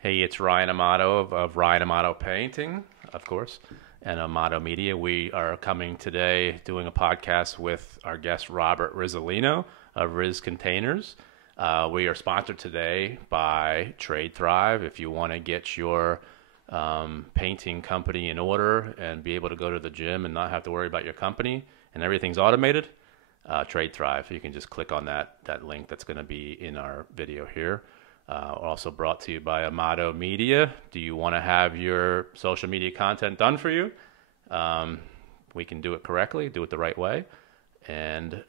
Hey, it's Ryan Amato of Ryan Amato Painting, of course, and Amato Media. We are coming today doing a podcast with our guest Robert Rizzolino of Riz Containers. We are sponsored today by Trade Thrive. If you want to get your painting company in order and be able to go to the gym and not have to worry about your company and everything's automated, Trade Thrive. You can just click on that link that's going to be in our video here. Also brought to you by Amato Media. Do you want to have your social media content done for you? We can do it correctly, do it the right way. And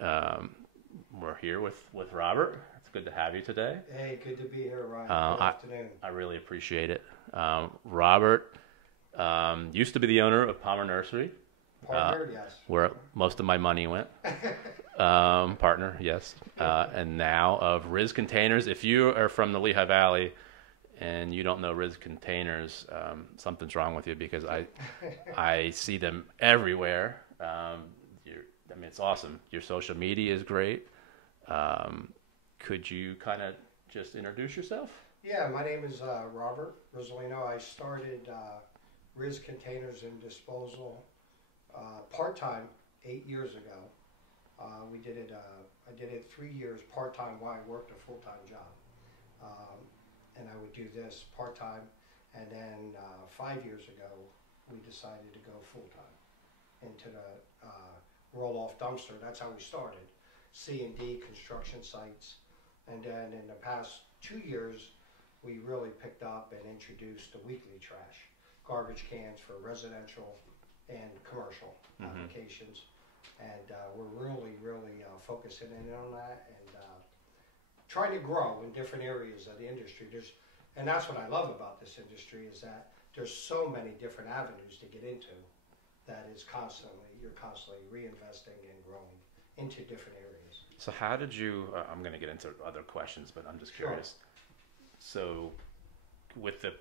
we're here with Robert. It's good to have you today. Hey, good to be here, Ryan. Good afternoon. I really appreciate it. Robert used to be the owner of Palmer Nursery. Partner, yes. Where most of my money went. Partner, yes. And now of Riz Containers. If you are from the Lehigh Valley and you don't know Riz Containers, something's wrong with you because I see them everywhere. It's awesome. Your social media is great. Could you kind of just introduce yourself? Yeah, my name is Robert Rizzolino. I started Riz Containers and Disposal part-time 8 years ago. I did it 3 years part-time while I worked a full-time job. And I would do this part-time. And then 5 years ago, we decided to go full-time into the roll-off dumpster. That's how we started. C&D construction sites. And then in the past 2 years, we really picked up and introduced the weekly trash, garbage cans for residential and commercial applications. And we're really focusing in on that and trying to grow in different areas of the industry. And that's what I love about this industry is that there's so many different avenues to get into that is you're constantly reinvesting and growing into different areas. So how did you, I'm going to get into other questions, but I'm just curious. So with the,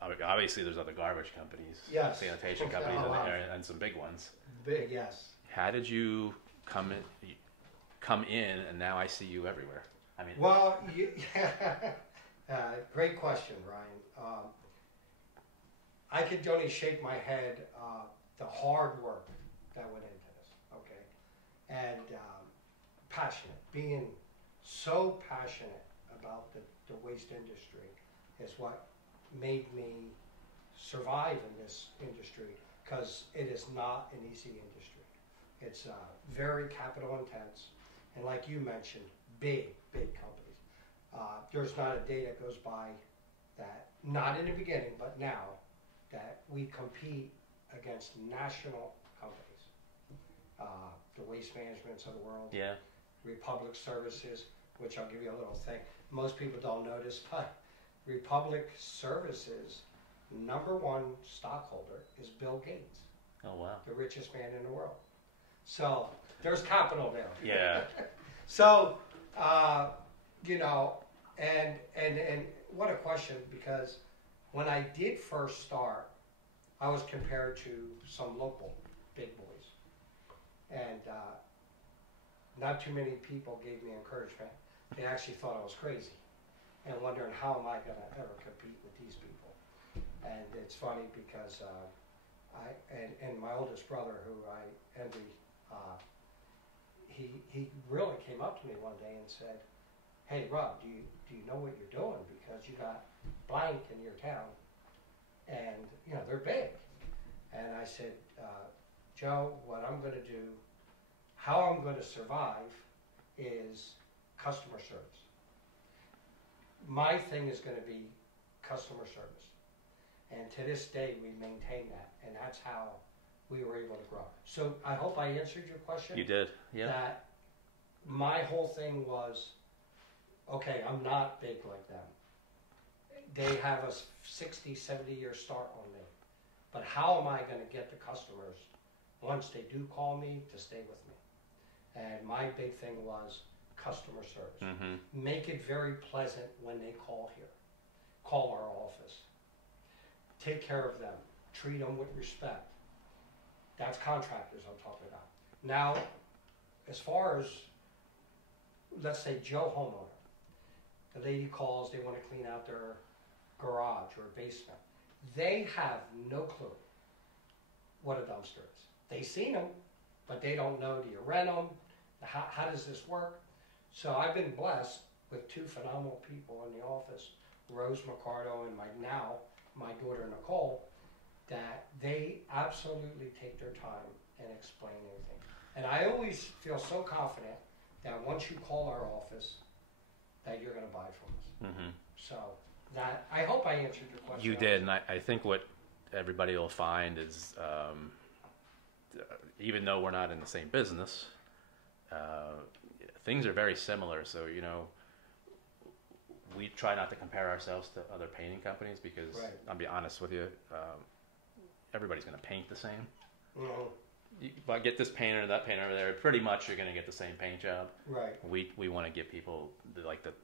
obviously there's other garbage companies, yes, sanitation companies in there, and some big ones. Big, yes. How did you come in, and now I see you everywhere? I mean, well, great question, Ryan. I could only shake my head the hard work that went into this. Okay, and passionate, being so passionate about the waste industry is what made me survive in this industry because it is not an easy industry. It's very capital intense, and like you mentioned, big companies. There's not a day that goes by that, not in the beginning, but now, that we compete against national companies. The Waste Managements of the world, yeah. Republic Services, which I'll give you a little thing. Most people don't notice, but Republic Services' #1 stockholder is Bill Gates. Oh, wow. The richest man in the world. So there's capital there. Yeah. So, and what a question, because when I did first start, I was compared to some local big boys. And not too many people gave me encouragement. They actually thought I was crazy and wondering how am I going to ever compete with these people. And it's funny because and my oldest brother, who I envy, he really came up to me one day and said, "Hey, Rob, do you know what you're doing? Because you got blank in your town, and they're big." And I said, "Joe, what I'm going to do, how I'm going to survive, is customer service. My thing is going to be customer service." And to this day, we maintain that, and that's how we were able to grow. So I hope I answered your question. You did, yeah. That my whole thing was, okay, I'm not big like them. They have a 60, 70-year start on me. But how am I going to get the customers, once they do call me, to stay with me? And my big thing was customer service. Mm-hmm. Make it very pleasant when they call here. Call our office. Take care of them. Treat them with respect. That's contractors I'm talking about. Now, as far as, let's say, Joe homeowner. The lady calls, they want to clean out their garage or basement, they have no clue what a dumpster is. They've seen them, but they don't know, do you rent them? How does this work? So I've been blessed with two phenomenal people in the office, Rose Mercado and my daughter Nicole, that they absolutely take their time and explain everything. And I always feel so confident that once you call our office, that you're going to buy from us. Mm-hmm. So that, I hope I answered your question. You did, and I think what everybody will find is, even though we're not in the same business, things are very similar. So, you know, we try not to compare ourselves to other painting companies because, right. I'll be honest with you, everybody's going to paint the same. Mm-hmm. If I get this painter and that painter over there, pretty much you're going to get the same paint job. Right. We want to give people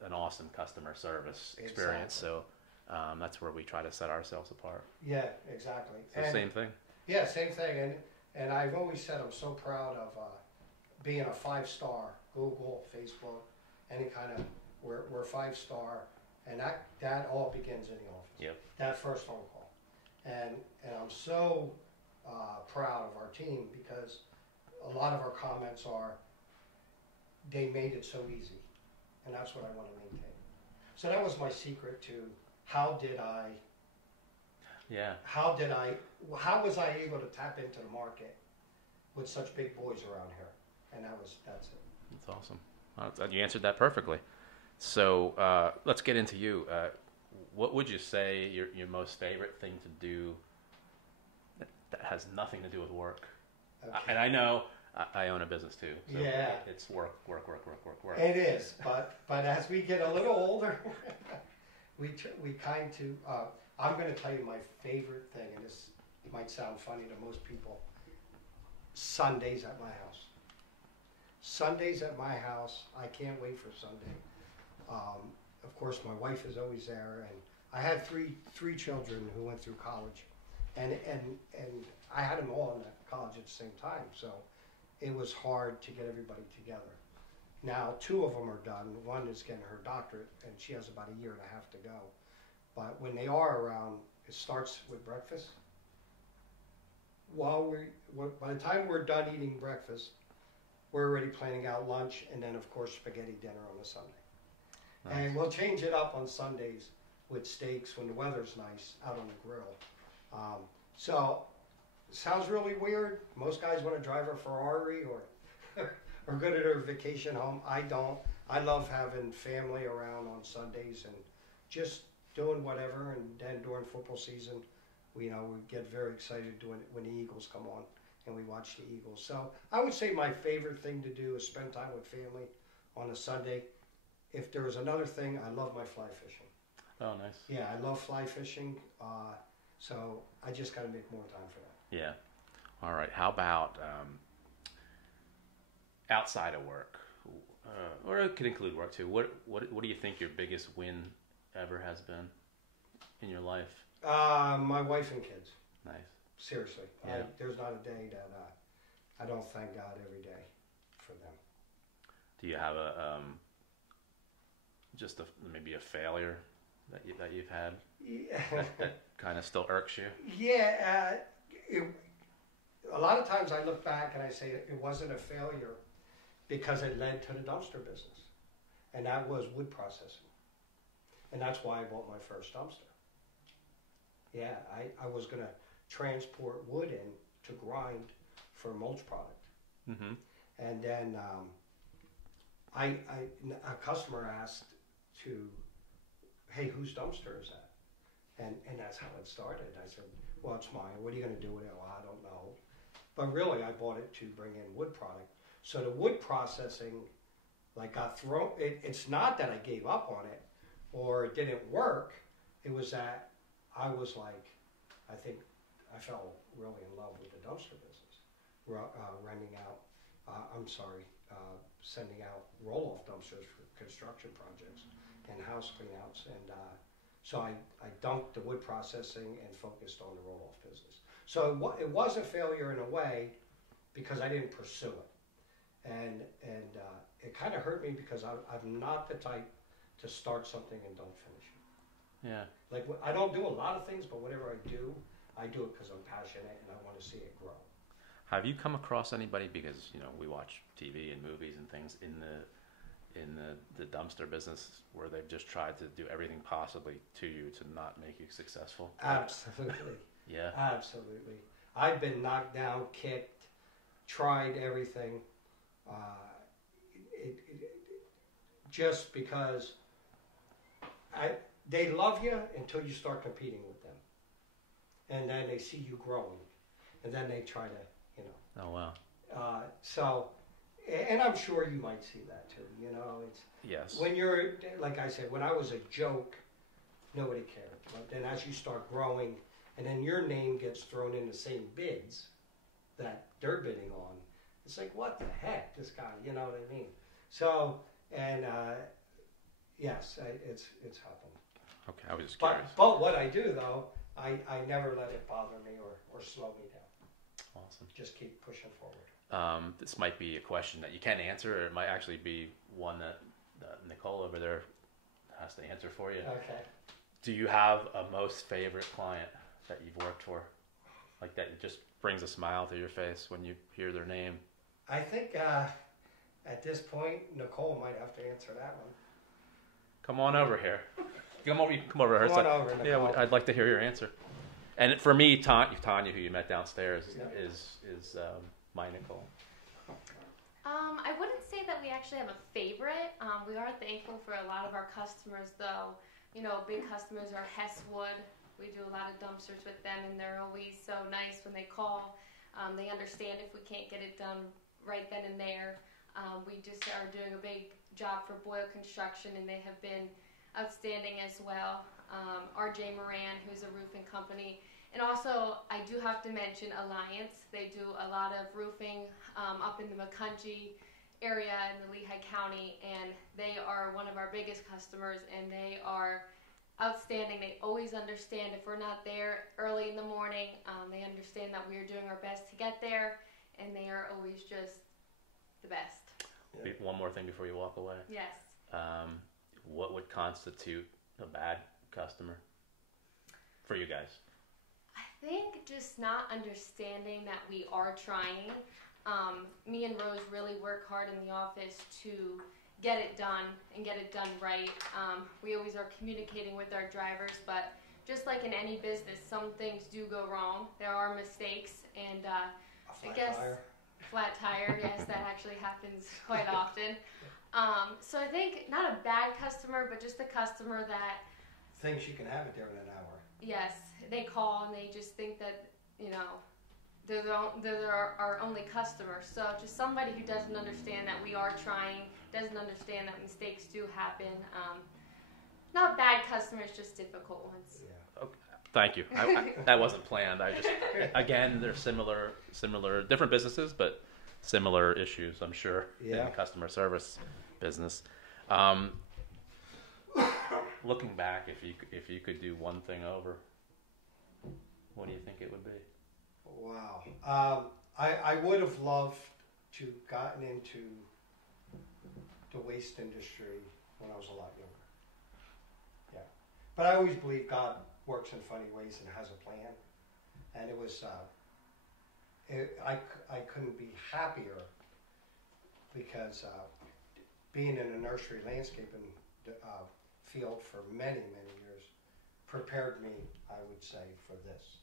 an awesome customer service experience. Exactly. So that's where we try to set ourselves apart. Yeah, exactly. It's the same thing. Yeah, same thing. And I've always said I'm so proud of being a 5-star, Google, Facebook, any kind of, we're 5-star, and that all begins in the office. Yep. That first phone call. And I'm so proud of our team because a lot of our comments are, they made it so easy. And that's what I want to maintain. So that was my secret to how was I able to tap into the market with such big boys around here? And that's it. That's awesome. You answered that perfectly. So let's get into you. What would you say your most favorite thing to do that has nothing to do with work? Okay. And I know I own a business too. So yeah. It's work. It is, but as we get a little older, we kind to. I'm going to tell you my favorite thing, and this might sound funny to most people. Sundays at my house. Sundays at my house. I can't wait for Sunday. Of course, my wife is always there, and I had three children who went through college, and I had them all in college at the same time, so it was hard to get everybody together. Now, 2 of them are done. One is getting her doctorate, and she has about a year and a half to go. But when they are around, it starts with breakfast. By the time we're done eating breakfast, we're already planning out lunch, and then of course spaghetti dinner on a Sunday. Nice. And we'll change it up on Sundays with steaks when the weather's nice out on the grill. So it sounds really weird. Most guys want to drive a Ferrari or go to their vacation home. I don't. I love having family around on Sundays and just doing whatever. And then during football season, we get very excited when the Eagles come on and we watch the Eagles. So I would say my favorite thing to do is spend time with family on a Sunday. If there was another thing, I love my fly fishing. Oh, nice. Yeah, I love fly fishing. So I just got to make more time for that. Yeah. All right. How about outside of work, or it could include work too? What do you think your biggest win ever has been in your life? My wife and kids. Nice. Seriously, Yeah. There's not a day that I don't thank God every day for them. Do you have maybe a failure that you've had that kind of still irks you? Yeah. A lot of times I look back and I say it wasn't a failure because it led to the dumpster business, and that was wood processing, and that's why I bought my first dumpster. Yeah, I was going to transport wood in to grind for a mulch product. Mm-hmm. And then a customer asked hey, whose dumpster is that? And that's how it started. I said, well, it's mine. What are you going to do with it? Well, I don't know. But really, I bought it to bring in wood product. So the wood processing got thrown. It's not that I gave up on it or it didn't work. It was that I was I think I fell really in love with the dumpster business, sending out roll-off dumpsters for construction projects and house cleanouts. And so I dumped the wood processing and focused on the roll-off business. So it was a failure in a way because I didn't pursue it. And it kind of hurt me because I'm not the type to start something and don't finish it. Yeah. Like, I don't do a lot of things, but whatever I do it because I'm passionate and I want to see it grow. Have you come across anybody, because we watch TV and movies and things in the dumpster business, where they've just tried to do everything possibly to you to not make you successful? Absolutely. Yeah. Absolutely. I've been knocked down, kicked, tried everything, just because they love you until you start competing with them, and then they see you growing, and then they try to, Oh wow. So, and I'm sure you might see that too. It's Yes. when you're, like I said, when I was a joke, nobody cared. But then as you start growing, and then your name gets thrown in the same bids that they're bidding on, it's like, what the heck, this guy, you know what I mean? So, and yes, it's happened. Okay, I was just curious. But what I do though, I never let it bother me or slow me down. Awesome. Just keep pushing forward. This might be a question that you can answer, or it might actually be one that Nicole over there has to answer for you. Okay. Do you have a most favorite client that you've worked for? Like that just brings a smile to your face when you hear their name? I think at this point, Nicole might have to answer that one. Come on over here. Come over here. Come on over, Nicole. Yeah, I'd like to hear your answer. And for me, Tanya, who you met downstairs, is my Nicole. I wouldn't say that we actually have a favorite. We are thankful for a lot of our customers, though. Big customers are Hesswood. We do a lot of dumpsters with them, and they're always so nice when they call. They understand if we can't get it done right then and there. We just are doing a big job for Boyle Construction, and they have been outstanding as well. RJ Moran, who's a roofing company. And also, I do have to mention Alliance. They do a lot of roofing up in the McCungie area in the Lehigh County, and they are one of our biggest customers, and they are outstanding. They always understand if we're not there early in the morning. They understand that we are doing our best to get there, and they are always just the best. Yeah. One more thing before you walk away. Yes. What would constitute a bad customer for you guys? I think just not understanding that we are trying. Me and Rose really work hard in the office to get it done and get it done right. We always are communicating with our drivers, but just like in any business, some things do go wrong. There are mistakes, and flat tire, yes, that actually happens quite often. So I think not a bad customer, but just a customer that thinks you can have it there in an hour. Yes, they call and they just think that, they're our only customer. So just somebody who doesn't understand that we are trying, doesn't understand that mistakes do happen. Not bad customers, just difficult ones. Yeah. Okay. Thank you. That wasn't planned. Again, they're similar, different businesses, but similar issues, I'm sure, in the customer service business. Looking back, if you could do one thing over, what do you think it would be? Wow. I would have loved to gotten into the waste industry when I was a lot younger. Yeah. But I always believe God works in funny ways and has a plan. And it was, I couldn't be happier because being in a nursery landscaping field for many, many years prepared me, I would say, for this,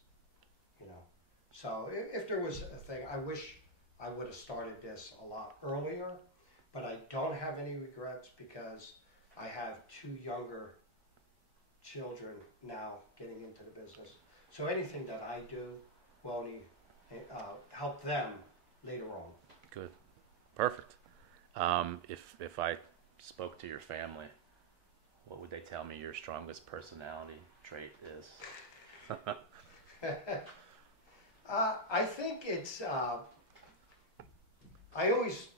So if there was a thing, I wish I would have started this a lot earlier, but I don't have any regrets because I have 2 younger children now getting into the business. So anything that I do will only help them later on. Good. Perfect. If I spoke to your family, what would they tell me your strongest personality trait is? I think it's, I always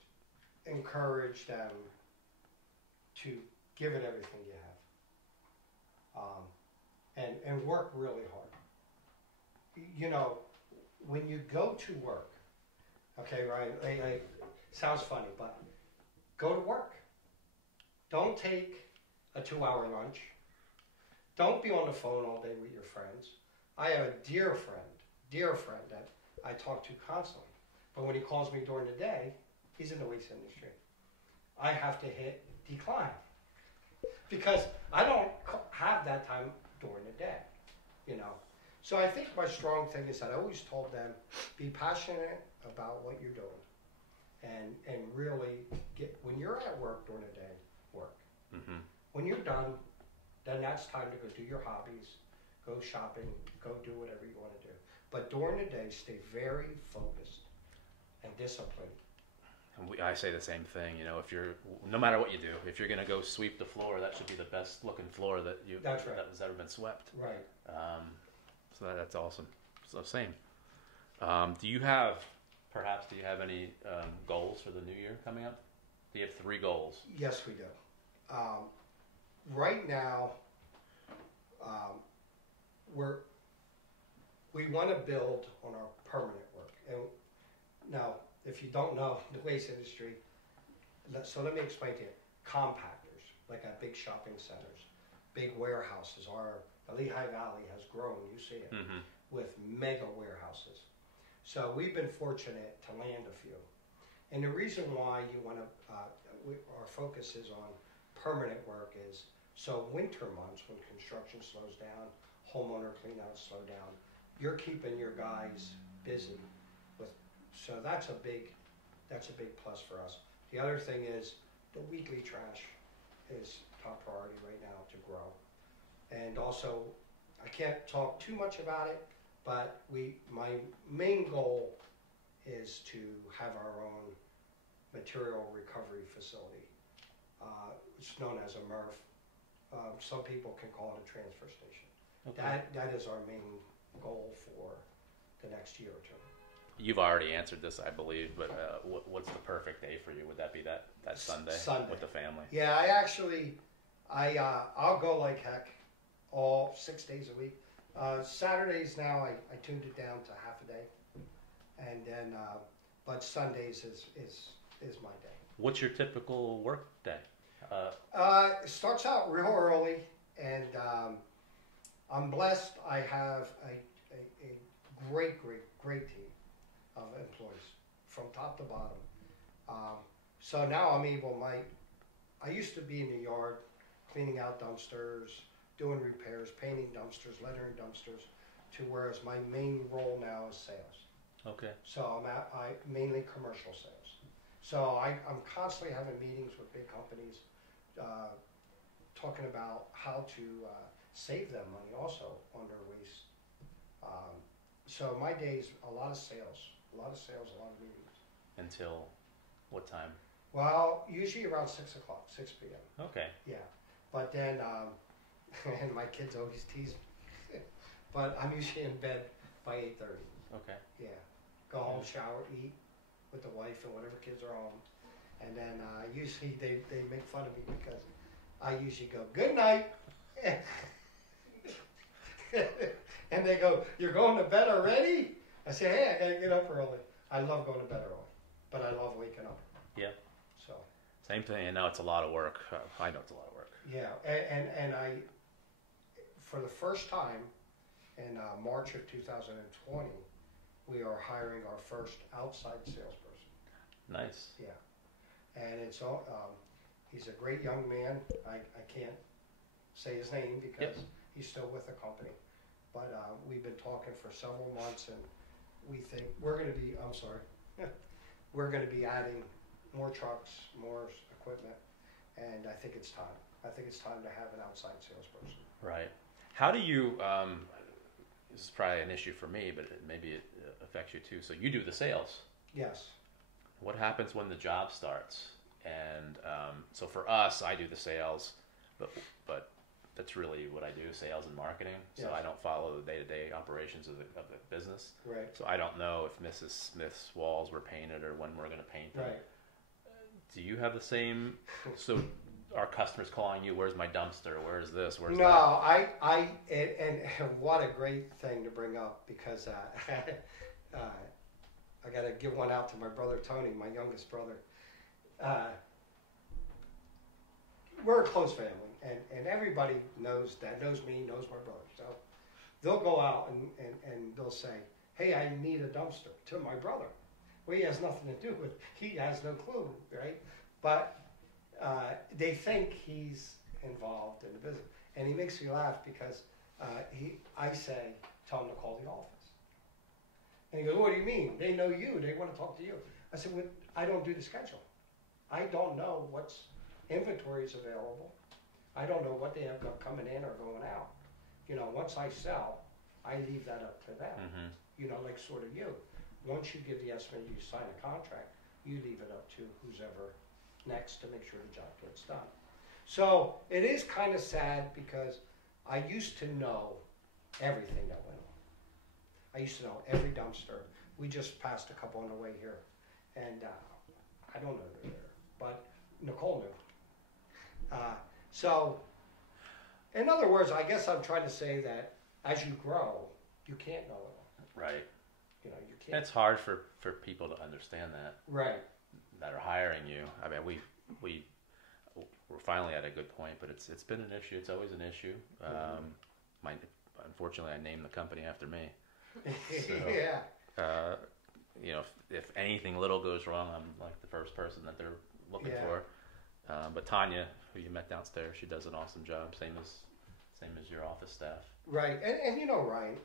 encourage them to give it everything you have, and work really hard. When you go to work, okay, right, sounds funny, but go to work. Don't take a 2-hour lunch. Don't be on the phone all day with your friends. I have a dear friend that I talk to constantly. But when he calls me during the day, he's in the waste industry. I have to hit decline because I don't have that time during the day, you know. So I think my strong thing is that I always told them, be passionate about what you're doing, and really get, when you're at work during the day, work. Mm-hmm. When you're done, then that's time to go do your hobbies, go shopping, go do whatever you want to do. But during the day, stay very focused and disciplined. And I say the same thing. You know, if you're, no matter what you do, if you're going to go sweep the floor, that should be the best looking floor that That's right. that has ever been swept. Right. So that's awesome. So same. Do you have any goals for the new year coming up? Do you have 3 goals? Yes, we do. Right now, we want to build on our permanent work. And now, if you don't know the waste industry, so let me explain to you. Compactors, like at big shopping centers, big warehouses, the Lehigh Valley has grown, you see it, with mega warehouses. So we've been fortunate to land a few. And the reason why you want to, our focus is on permanent work is, so winter months when construction slows down, homeowner cleanouts slow down, you're keeping your guys busy with, so that's a big plus for us. The other thing is the weekly trash is top priority right now to grow. And also, I can't talk too much about it, but my main goal is to have our own material recovery facility. It's known as a MRF. Some people can call it a transfer station. Okay. That is our main goal for the next year or two. You've already answered this, I believe, but what's the perfect day for you? Would that be that Sunday with the family? Yeah, I'll go like heck all 6 days a week. Saturdays now I tuned it down to half a day, and then but Sundays is my day. What's your typical work day? It starts out real early, and I'm blessed. I have a great team of employees from top to bottom. So now I'm able, I used to be in the yard cleaning out dumpsters, doing repairs, painting dumpsters, lettering dumpsters, to whereas my main role now is sales. Okay. So I mainly commercial sales. So I'm constantly having meetings with big companies, talking about how to save them money also on their waste. So my days, a lot of sales, a lot of meetings. Until what time? Well, usually around 6 o'clock, 6 p.m. Okay. Yeah, but then, and my kids always tease me, but I'm usually in bed by 8:30. Okay. Yeah, go home, shower, eat with the wife and whatever kids are home, and then usually they make fun of me because I usually go, good night. And they go, you're going to bed already? I say, hey, I gotta get up early. I love going to bed early, but I love waking up. Yeah. So. Same thing. And now it's a lot of work. I know it's a lot of work. Yeah, and I, for the first time in March of 2020, we are hiring our first outside salesperson. Nice. Yeah, and it's all. He's a great young man. I can't say his name because he's still with the company, but we've been talking for several months, and we think we're going to be. I'm sorry, we're going to be adding more trucks, more equipment, and I think it's time. I think it's time to have an outside salesperson. Right. How do you? This is probably an issue for me, but maybe it affects you too. So you do the sales. Yes. What happens when the job starts? And so for us, I do the sales, but that's really what I do, sales and marketing. So Yes. I don't follow the day-to-day operations of the business. Right. So I don't know if Mrs. Smith's walls were painted or when we're going to paint them. Right. Do you have the same? So are customers calling you? Where's my dumpster? Where's this? Where's No, that? and what a great thing to bring up because I got to give one out to my brother Tony, my youngest brother. we're a close family, and everybody knows me, knows my brother. So they'll go out and they'll say, hey, I need a dumpster to my brother. Well, he has nothing to do with it. He has no clue, right? But they think he's involved in the business. And he makes me laugh because I say, tell him to call the office. And he goes, what do you mean? They know you. They want to talk to you. I said, well, I don't do the schedule. I don't know what's inventory is available. I don't know what they have coming in or going out. You know, once I sell, I leave that up to them. Mm-hmm. You know, like sort of you. Once you give the estimate, you sign a contract, you leave it up to who's ever next to make sure the job gets done. So it is kind of sad because I used to know everything that went on. I used to know every dumpster. We just passed a couple on the way here, and I don't know they're there, but Nicole knew. So, in other words, I guess I'm trying to say that as you grow, you can't know it all. Right. You know, you can't. It's hard for people to understand that. Right. That are hiring you. I mean, we're finally at a good point, but it's been an issue. It's always an issue. Unfortunately, I named the company after me. So, yeah. You know, if anything little goes wrong, I'm like the first person that they're looking for. But Tanya, who you met downstairs, she does an awesome job. Same as your office staff. Right. And you know, Ryan,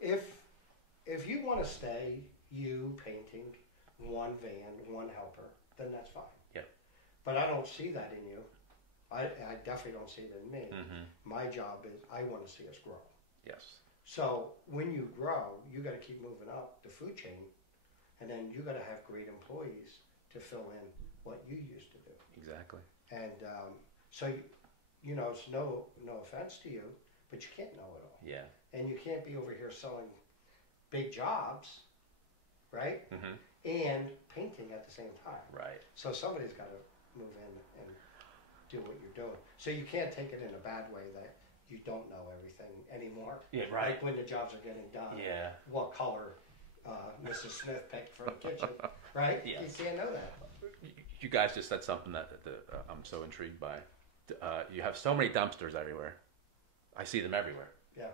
if you want to stay, you painting, one van, one helper, then that's fine. Yeah. But I don't see that in you. I definitely don't see it in me. Mm-hmm. My job is I want to see us grow. Yes. So when you grow, you got to keep moving up the food chain, and then you got to have great employees to fill in what you used to do. Exactly. And so you know, it's no offense to you, but you can't know it all. Yeah. And you can't be over here selling big jobs, right? Mm-hmm. And painting at the same time. Right. So somebody's got to move in and do what you're doing. So you can't take it in a bad way that you don't know everything anymore. Yeah, right. Like when the jobs are getting done. Yeah. What color Mrs. Smith picked for the kitchen, right? Yes. You can't know that. You guys just said something that I'm so intrigued by. You have so many dumpsters everywhere. I see them everywhere. Yeah.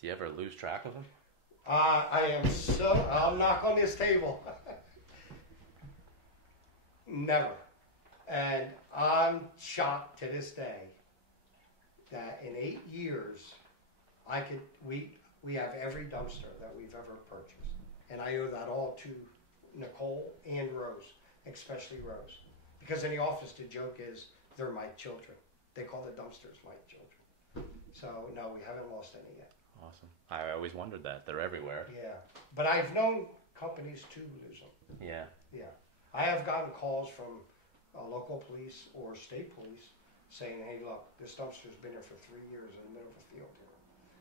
Do you ever lose track of them? I'll knock on this table. Never. And I'm shocked to this day that in 8 years, we have every dumpster that we've ever purchased. And I owe that all to Nicole and Rose, especially Rose. Because in the office, the joke is, they're my children. They call the dumpsters my children. So, no, we haven't lost any yet. Awesome. I always wondered that. They're everywhere. Yeah. But I've known companies to lose them. Yeah. Yeah. I have gotten calls from local police or state police saying, hey, look, this dumpster's been here for 3 years in the middle of a field here.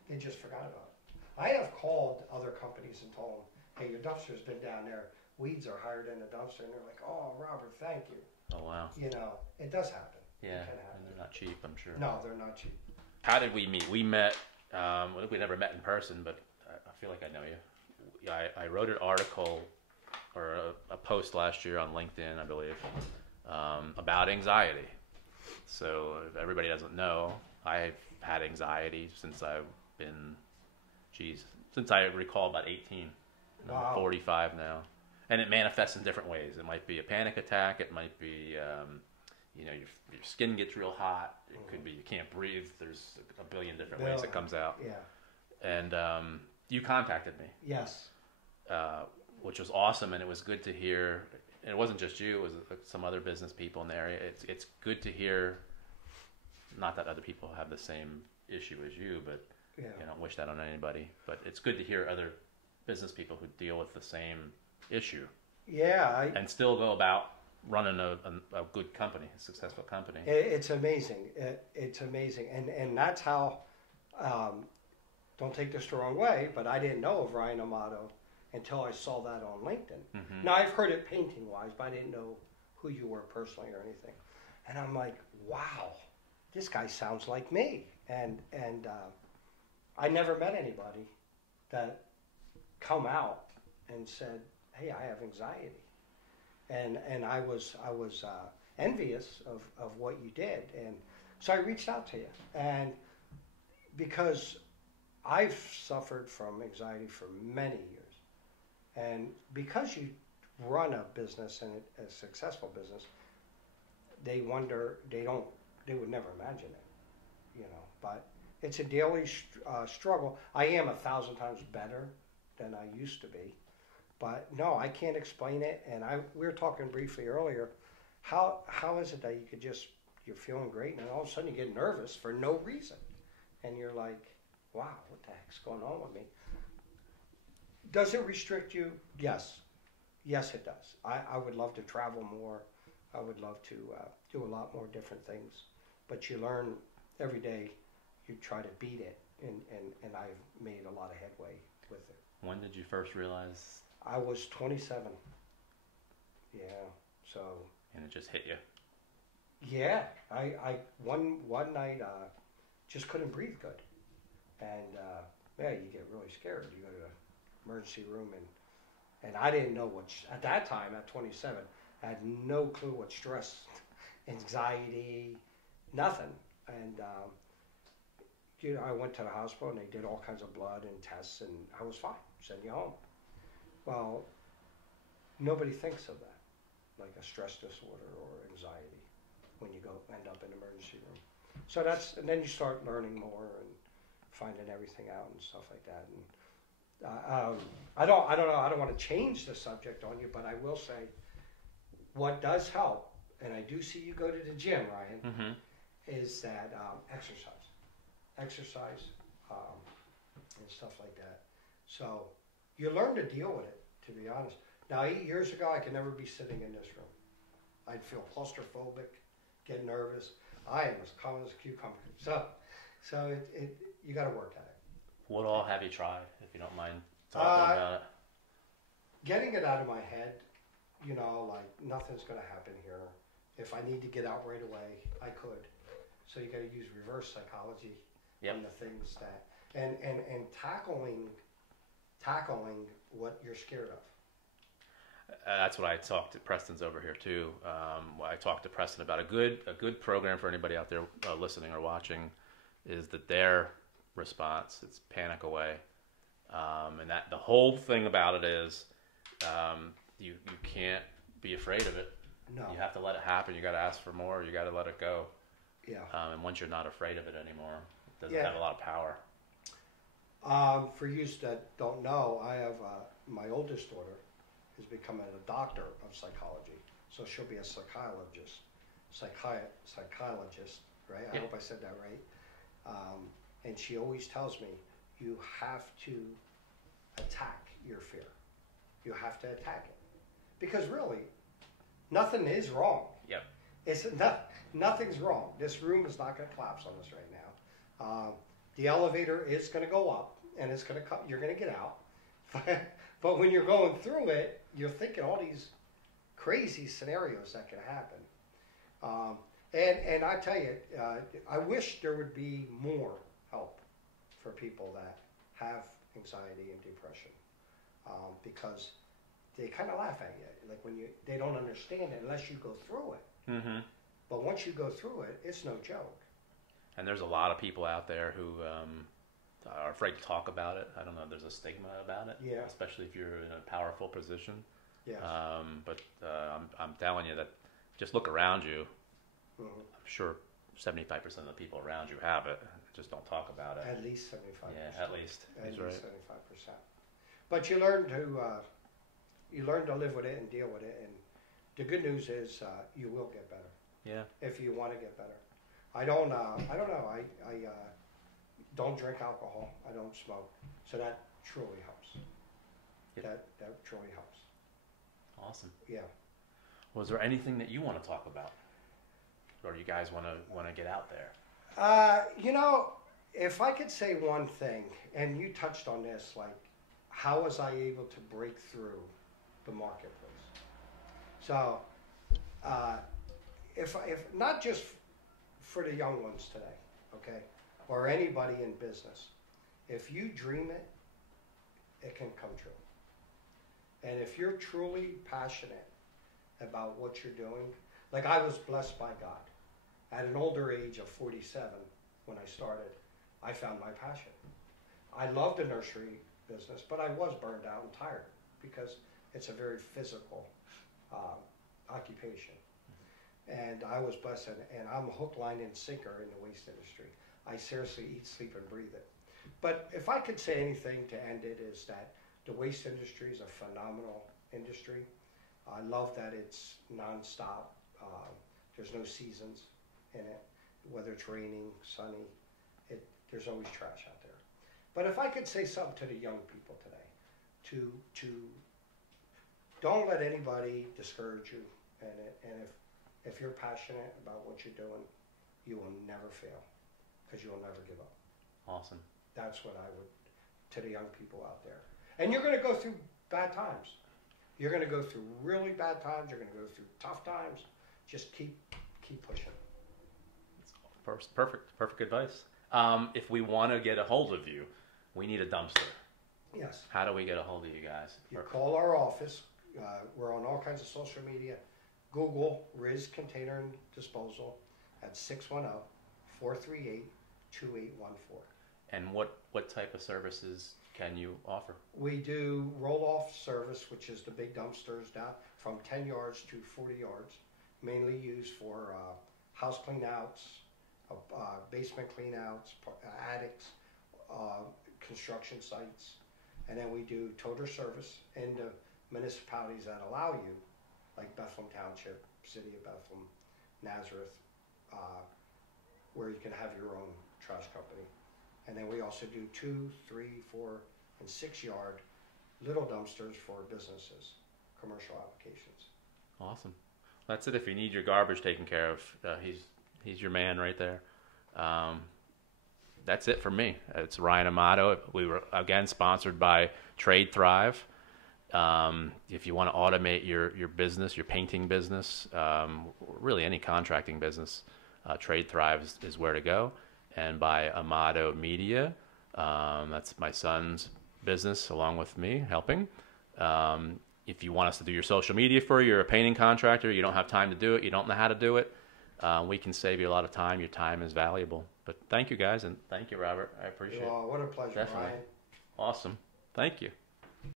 They just forgot about it. I have called other companies and told them, hey, your dumpster's been down there. Weeds are higher than the dumpster. And they're like, oh, Robert, thank you. Oh, wow. You know, it does happen. Yeah. It can happen. And they're not cheap, I'm sure. No, they're not cheap. How did we meet? We met, we never met in person, but I feel like I know you. I wrote an article or a post last year on LinkedIn, I believe, about anxiety. So if everybody doesn't know, I've had anxiety since I've been, since I recall about 18. Wow. I'm 45 now. And it manifests in different ways. It might be a panic attack. It might be, you know, your skin gets real hot. It could be you can't breathe. There's a billion different ways it comes out. Yeah. And you contacted me. Yes. Which was awesome, and it was good to hear. And it wasn't just you; it was some other business people in the area. It's good to hear. Not that other people have the same issue as you, but I don't wish that on anybody. But it's good to hear other business people who deal with the same issue. Yeah. And still go about running a good company, a successful company. It's amazing. It's amazing, and that's how. Don't take this the wrong way, but I didn't know of Ryan Amato until I saw that on LinkedIn. Mm-hmm. Now, I've heard it painting-wise, but I didn't know who you were personally or anything. And I'm like, wow, this guy sounds like me. And I never met anybody that come out and said, hey, I have anxiety. And I was, envious of what you did. And so I reached out to you. And because I've suffered from anxiety for many years. And because you run a business and a successful business, they wonder, they would never imagine it, you know. But it's a daily struggle. I am 1,000 times better than I used to be. But no, I can't explain it. And we were talking briefly earlier. How is it that you could just, you're feeling great and then all of a sudden you get nervous for no reason? And you're like, wow, what the heck's going on with me? Does it restrict you? Yes. Yes, it does. I would love to travel more. I would love to do a lot more different things. But you learn every day, you try to beat it. And I've made a lot of headway with it. When did you first realize? I was 27. Yeah, so. And it just hit you? Yeah, I one night just couldn't breathe good. And yeah, you get really scared. You go to the emergency room and I didn't know at that time, at 27, I had no clue what stress, anxiety, nothing. And you know, I went to the hospital and they did all kinds of blood and tests and I was fine, sent you home. Well, nobody thinks of that, like a stress disorder or anxiety when you end up in the emergency room. So and then you start learning more and finding everything out and stuff like that. And I don't know. I don't want to change the subject on you, but I will say what does help, and I do see you go to the gym, Ryan, is that exercise, and stuff like that. So you learn to deal with it, to be honest. Now, 8 years ago, I could never be sitting in this room. I'd feel claustrophobic, get nervous. I am as calm as a cucumber. So you got to work at it. What all have you tried, if you don't mind talking about it? Getting it out of my head, you know, like nothing's going to happen here. If I need to get out right away, I could. So you got to use reverse psychology on the things that, and tackling what you're scared of. That's what I talked to Preston's over here too. I talked to Preston about a good program for anybody out there listening or watching is that their response, it's panic away. And that the whole thing about it is you can't be afraid of it. No. You have to let it happen. You got to ask for more. You got to let it go. Yeah. And once you're not afraid of it anymore, it doesn't have a lot of power. For you that don't know, I have my oldest daughter is becoming a doctor of psychology. So she'll be a psychologist, right? I hope I said that right. And she always tells me, you have to attack your fear. You have to attack it. Because really, nothing is wrong. Yep. Nothing's wrong. This room is not going to collapse on us right now. The elevator is going to go up, and it's going to you're going to get out. But when you're going through it, you're thinking all these crazy scenarios that can happen. And I tell you, I wish there would be more help for people that have anxiety and depression, because they kind of laugh at you, like they don't understand it unless you go through it. Mm-hmm. But once you go through it, it's no joke. And there's a lot of people out there who are afraid to talk about it. I don't know. There's a stigma about it, especially if you're in a powerful position. Yes. But I'm telling you that just look around you. Mm-hmm. I'm sure 75% of the people around you have it. Just don't talk about it. At least 75%. Yeah, at least. At least 75%. But you learn to live with it and deal with it. And the good news is you will get better. Yeah. If you want to get better. I don't know. I don't drink alcohol. I don't smoke. So that truly helps. Yep. That truly helps. Awesome. Yeah. Was there anything that you want to talk about, or you guys want to get out there? You know, if I could say one thing, and you touched on this, like, how was I able to break through the marketplace? So, if not just for the young ones today, okay, or anybody in business, if you dream it, it can come true. And if you're truly passionate about what you're doing, Like I was blessed by God. At an older age of 47, when I started, I found my passion. I loved the nursery business, but I was burned out and tired because it's a very physical occupation. And I was blessed, and I'm a hook, line, and sinker in the waste industry. I seriously eat, sleep, and breathe it. But if I could say anything to end it is that the waste industry is a phenomenal industry. I love that it's nonstop. There's no seasons in it, whether it's raining, sunny. There's always trash out there. But if I could say something to the young people today, to don't let anybody discourage you, and if you're passionate about what you're doing, you will never fail, because you will never give up. Awesome. That's what I would, to the young people out there. And you're going to go through bad times. You're going to go through really bad times. You're going to go through tough times. Just keep pushing. Perfect advice. If we want to get a hold of you, we need a dumpster. Yes. How do we get a hold of you guys? You call our office. We're on all kinds of social media. Google Riz Container and Disposal at 610-438-2814. And what type of services can you offer? We do roll-off service, which is the big dumpsters down from 10 yards to 40 yards, mainly used for house clean-outs, basement clean-outs, attics, construction sites. And then we do toter service in the municipalities that allow you, like Bethlehem Township, City of Bethlehem, Nazareth, where you can have your own trash company. And then we also do 2, 3, 4, and 6 yard little dumpsters for businesses, commercial applications. Awesome. That's it. If you need your garbage taken care of, he's your man right there. That's it for me. It's Ryan Amato. We were again sponsored by Trade Thrive. If you want to automate your business, your painting business, really any contracting business, Trade Thrive is where to go. And by Amato Media, that's my son's business along with me helping. If you want us to do your social media for you, you're a painting contractor, you don't have time to do it, you don't know how to do it, we can save you a lot of time. Your time is valuable. But thank you guys, and thank you, Robert. I appreciate it. What a pleasure, Definitely. Ryan. Awesome. Thank you.